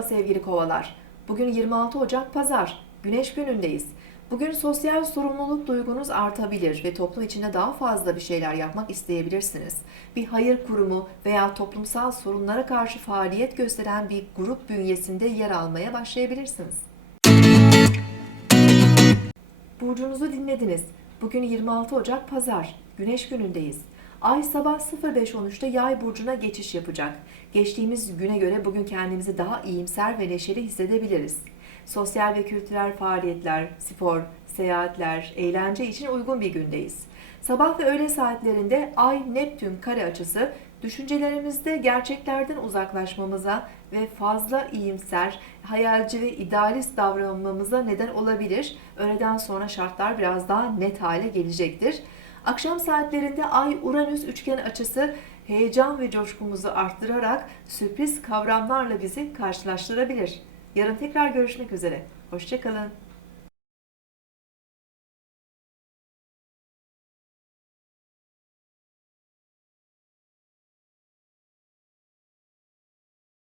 Merhaba sevgili kovalar. Bugün 26 Ocak Pazar. Güneş günündeyiz. Bugün sosyal sorumluluk duygunuz artabilir ve toplum içinde daha fazla bir şeyler yapmak isteyebilirsiniz. Bir hayır kurumu veya toplumsal sorunlara karşı faaliyet gösteren bir grup bünyesinde yer almaya başlayabilirsiniz. Burcunuzu dinlediniz. Bugün 26 Ocak Pazar. Güneş günündeyiz. Ay sabah 05.13'te Yay burcuna geçiş yapacak. Geçtiğimiz güne göre bugün kendimizi daha iyimser ve neşeli hissedebiliriz. Sosyal ve kültürel faaliyetler, spor, seyahatler, eğlence için uygun bir gündeyiz. Sabah ve öğle saatlerinde Ay Neptün kare açısı düşüncelerimizde gerçeklerden uzaklaşmamıza ve fazla iyimser, hayalci ve idealist davranmamıza neden olabilir. Öğleden sonra şartlar biraz daha net hale gelecektir. Akşam saatlerinde Ay Uranüs üçgen açısı heyecan ve coşkumuzu arttırarak sürpriz kavramlarla bizi karşılaştırabilir. Yarın tekrar görüşmek üzere. Hoşçakalın.